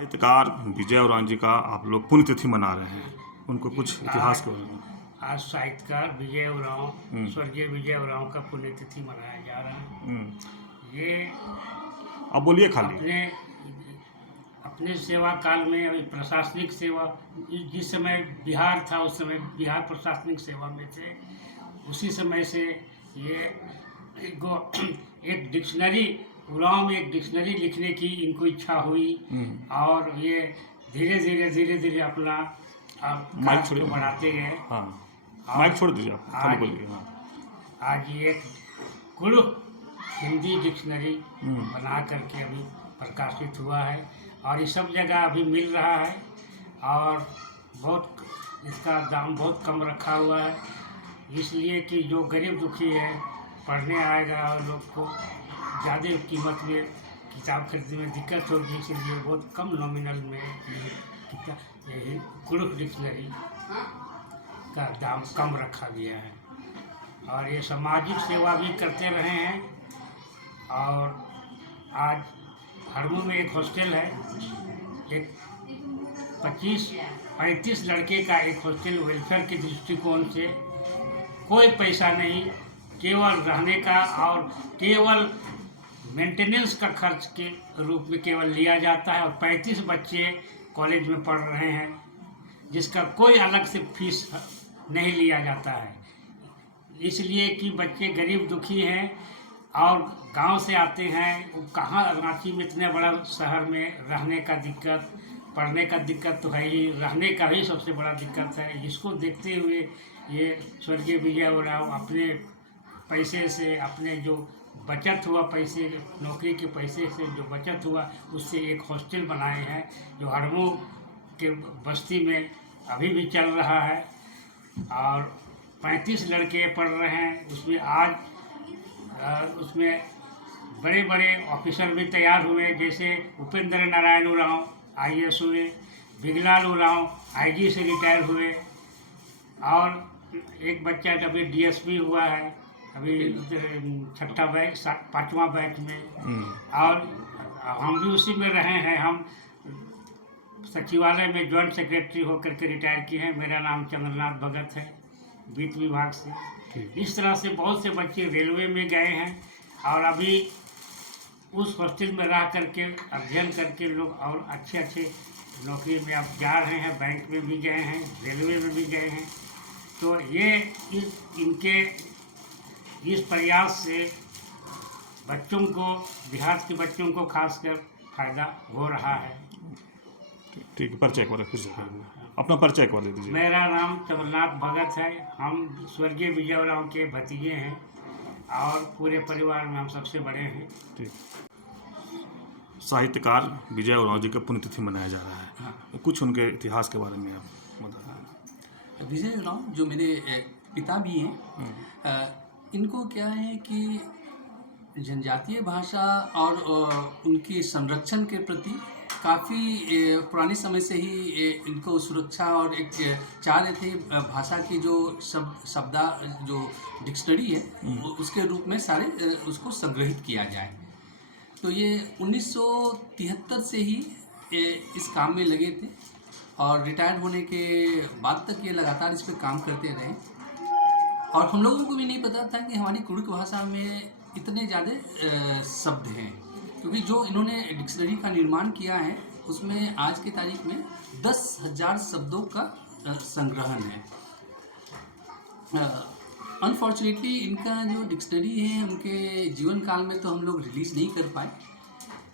साहित्यकार विजय उरांव जी का आप लोग पुण्यतिथि मना रहे हैं, उनको कुछ इतिहास के बारे में। आज साहित्यकार विजय उरांव, स्वर्गीय विजय उरांव का पुण्यतिथि मनाया जा रहा है। ये अब बोलिए खाली। अपने सेवा काल में अभी प्रशासनिक सेवा, जिस समय बिहार था उस समय बिहार प्रशासनिक सेवा में थे, उसी समय से ये एक डिक्शनरी, उरांव में एक डिक्शनरी लिखने की इनको इच्छा हुई और ये धीरे धीरे अपना कार्य को बढ़ाते गए। माइक छोड़ दीजिए आप, खाली बोलिए। आज ये एक कुल हिंदी डिक्शनरी बना करके अभी प्रकाशित हुआ है और ये सब जगह अभी मिल रहा है और बहुत इसका दाम बहुत कम रखा हुआ है, इसलिए कि जो गरीब दुखी है पढ़ने आएगा और लोग को ज़्यादा कीमत में किताब खरीदने में दिक्कत होगी, इसलिए बहुत कम नॉमिनल में यही कुल डिक्शनरी का दाम कम रखा गया है। और ये सामाजिक सेवा भी करते रहे हैं। और आज हरमू में एक हॉस्टल है, एक 25-35 लड़के का एक हॉस्टल, वेलफेयर के दृष्टिकोण से कोई पैसा नहीं, केवल रहने का और केवल मेंटेनेंस का खर्च के रूप में केवल लिया जाता है और 35 बच्चे कॉलेज में पढ़ रहे हैं, जिसका कोई अलग से फीस नहीं लिया जाता है, इसलिए कि बच्चे गरीब दुखी हैं और गांव से आते हैं। वो कहाँ रांची में इतने बड़ा शहर में रहने का दिक्कत, पढ़ने का दिक्कत तो है ही, रहने का ही सबसे बड़ा दिक्कत है। जिसको देखते हुए ये स्वर्गीय विजय उरांव अपने पैसे से, अपने जो बचत हुआ पैसे, नौकरी के पैसे से जो बचत हुआ उससे एक हॉस्टल बनाए हैं जो हरमू के बस्ती में अभी भी चल रहा है और 35 लड़के पढ़ रहे हैं। उसमें आज उसमें बड़े बड़े ऑफिसर भी तैयार हुए, जैसे उपेंद्र नारायण उरांव IAS हुए, बिगलाल उरांव IG से रिटायर हुए और एक बच्चा अभी DSP हुआ है, अभी 5वां बैच में। और हम भी उसी में रहे हैं, हम सचिवालय में जॉइंट सेक्रेटरी होकर के रिटायर किए हैं। मेरा नाम चंद्रनाथ भगत है, वित्त विभाग से। इस तरह से बहुत से बच्चे रेलवे में गए हैं और अभी उस हॉस्टल में रह करके अध्ययन करके लोग और अच्छे नौकरी में अब जा रहे हैं, बैंक में भी गए हैं, रेलवे में भी गए हैं। तो ये इनके इस प्रयास से बच्चों को, बिहार के बच्चों को खासकर फायदा हो रहा है। ठीक है, परिचय कर फिर से अपना परिचय कर दे दीजिए। मेरा नाम चंद्रनाथ भगत है, हम स्वर्गीय विजय उरांव के भतीजे हैं और पूरे परिवार में हम सबसे बड़े हैं। ठीक। साहित्यकार विजय उरांव जी का पुण्यतिथि मनाया जा रहा है, कुछ उनके इतिहास के बारे में आप बताएं। विजय उरांव जो मेरे पिता भी हैं, इनको क्या है कि जनजातीय भाषा और उनके संरक्षण के प्रति काफ़ी पुराने समय से ही इनको सुरक्षा और एक चाह रहे थे। भाषा की जो जो डिक्शनरी है उसके रूप में सारे उसको संग्रहित किया जाए। तो ये 1973 से ही इस काम में लगे थे और रिटायर्ड होने के बाद तक ये लगातार इस पर काम करते रहे। और हम लोगों को भी नहीं पता था कि हमारी कुड़ुक भाषा में इतने ज़्यादा शब्द हैं, क्योंकि जो इन्होंने डिक्शनरी का निर्माण किया है उसमें आज की तारीख में 10,000 शब्दों का संग्रहण है। अनफॉर्चुनेटली इनका जो डिक्शनरी है उनके जीवन काल में तो हम लोग रिलीज़ नहीं कर पाए,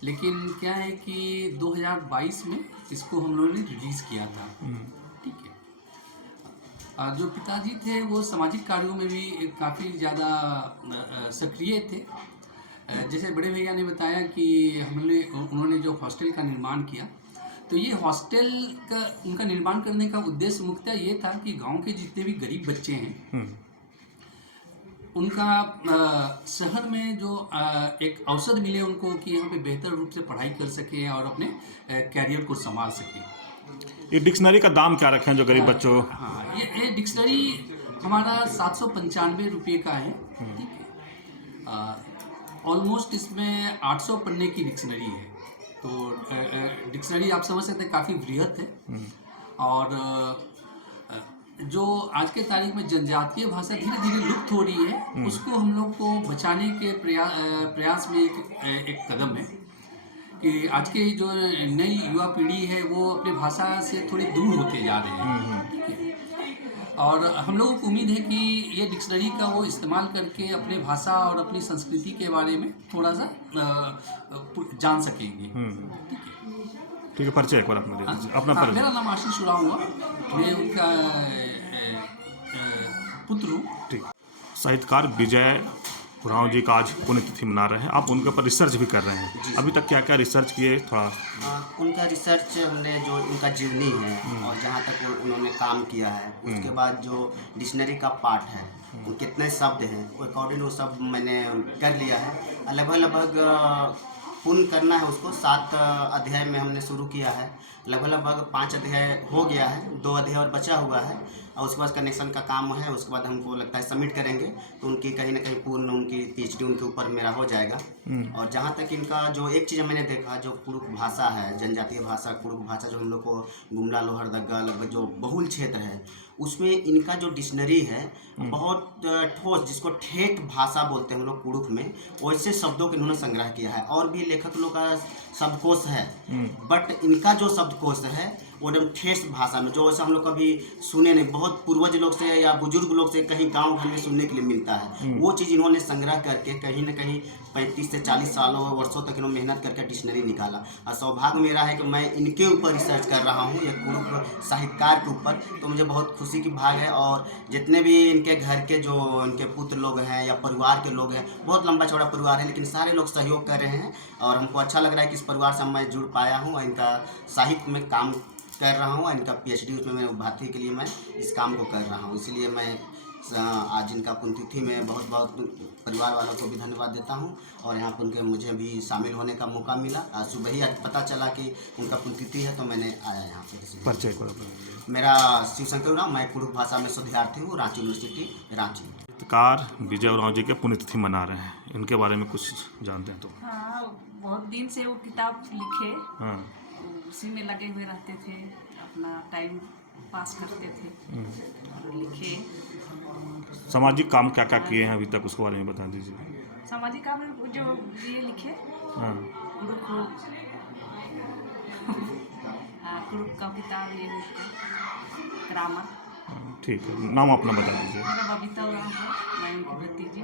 लेकिन क्या है कि 2022 में इसको हम लोगों ने रिलीज़ किया था। ठीक है। जो पिताजी थे वो सामाजिक कार्यों में भी काफ़ी ज़्यादा सक्रिय थे। जैसे बड़े भैया ने बताया कि उन्होंने जो हॉस्टल का निर्माण किया, तो ये हॉस्टल का उनका निर्माण करने का उद्देश्य मुख्यतः ये था कि गांव के जितने भी गरीब बच्चे हैं उनका शहर में जो एक अवसर मिले उनको कि यहाँ पे बेहतर रूप से पढ़ाई कर सकें और अपने कैरियर को संभाल सकें। ये डिक्शनरी का दाम क्या रखें जो गरीब बच्चों? हाँ, ये डिक्शनरी हमारा 795 रुपये का है। ठीक है। ऑलमोस्ट इसमें 800 पन्ने की डिक्शनरी है। तो डिक्शनरी आप समझ सकते हैं काफ़ी वृहत है। और जो आज के तारीख में जनजातीय भाषा धीरे धीरे लुप्त हो रही है, उसको हम लोग को बचाने के प्रयास में एक कदम है कि आज की जो नई युवा पीढ़ी है वो अपने भाषा से थोड़ी दूर होते जा रहे हैं। ठीक है? और हम लोगों को उम्मीद है कि ये डिक्शनरी का वो इस्तेमाल करके अपने भाषा और अपनी संस्कृति के बारे में थोड़ा सा जान सकेंगे। ठीक है, परिचय एक बार अपना दे दीजिए, अपना परिचय। मेरा नाम आशीष उरांव हुआ, मैं उनका पुत्र हूँ। ठीक। साहित्यकार विजय उरांव जी का आज पुण्यतिथि मना रहे हैं, आप उनके ऊपर रिसर्च भी कर रहे हैं। अभी तक क्या क्या रिसर्च किए, थोड़ा उनका रिसर्च हमने जो उनका जीवनी है और जहाँ तक उन्होंने काम किया है, उसके बाद जो डिक्शनरी का पार्ट है, वो कितने शब्द हैं, वो अकॉर्डिंग वो सब मैंने कर लिया है। लगभग पूर्ण करना है उसको। 7 अध्याय में हमने शुरू किया है, लगभग 5 अध्याय हो गया है, 2 अध्याय और बचा हुआ है और उसके बाद कनेक्शन का काम है। उसके बाद हमको लगता है सबमिट करेंगे तो उनकी कहीं ना कहीं पूर्ण उनकी PhD उनके ऊपर मेरा हो जाएगा। और जहाँ तक इनका जो एक चीज़ मैंने देखा, जो कुड़ुक भाषा है, जनजातीय भाषा, कुड़ुक भाषा जो हम लोग को गुमला लोहरदगा लगभग जो बहुल क्षेत्र है, उसमें इनका जो डिक्शनरी है बहुत ठोस, जिसको ठेठ भाषा बोलते हैं हम लोग कुड़ुक में, वैसे शब्दों के इन्होंने संग्रह किया है। और भी लेखक लोग का शब्दकोश है, बट इनका जो शब्दकोश है वो एकदम ठेठ भाषा में, जो वैसे हम लोग कभी सुने नहीं, बहुत पूर्वज लोग से या बुजुर्ग लोग से कहीं गांव घर में सुनने के लिए मिलता है, वो चीज़ इन्होंने संग्रह करके कहीं ना कहीं 35 से 40 सालों वर्षों तक इन्होंने मेहनत करके डिक्शनरी निकाला। और सौभाग्य मेरा है कि मैं इनके ऊपर रिसर्च कर रहा हूँ, एक कुड़ुक साहित्यकार के ऊपर, तो मुझे बहुत खुशी की भाग है। और जितने भी इनके घर के जो इनके पुत्र लोग हैं या परिवार के लोग हैं, बहुत लंबा चौड़ा परिवार है, लेकिन सारे लोग सहयोग कर रहे हैं और हमको अच्छा लग रहा है कि इस परिवार से मैं जुड़ पाया हूँ और इनका साहित्य में काम कर रहा हूँ। इनका PhD उसमें मैं भर्ती के लिए मैं इस काम को कर रहा हूँ। इसलिए मैं आज इनका पुण्यतिथि में बहुत बहुत परिवार वालों को भी धन्यवाद देता हूँ और यहाँ पर उनके मुझे भी शामिल होने का मौका मिला। आज सुबह ही आज पता चला कि उनका पुण्यतिथि है तो मैंने आया यहाँ पर। परिचय एक बार अपना दीजिए। मेरा शिव शंकर उरांव, मैं कुड़ुक भाषा में शोधार्थी हूँ, रांची यूनिवर्सिटी रांची। साहित्यकार विजय उरांव जी के पुण्यतिथि मना रहे हैं, इनके बारे में कुछ जानते हैं तो? हाँ, बहुत दिन से वो किताब लिखे, हाँ, उसी में लगे हुए रहते थे, अपना टाइम पास करते थे और लिखे। सामाजिक काम क्या क्या किए हैं अभी तक, उसके बारे में बता दीजिए। सामाजिक काम जो ये लिखे, हाँ, कुड़ुक हाँ, कुड़ुक का किताब, ये ग्रामर। ठीक है, नाम अपना बता दीजिए। मेरा बबीता उरांव है, मैं उनकी भतीजी।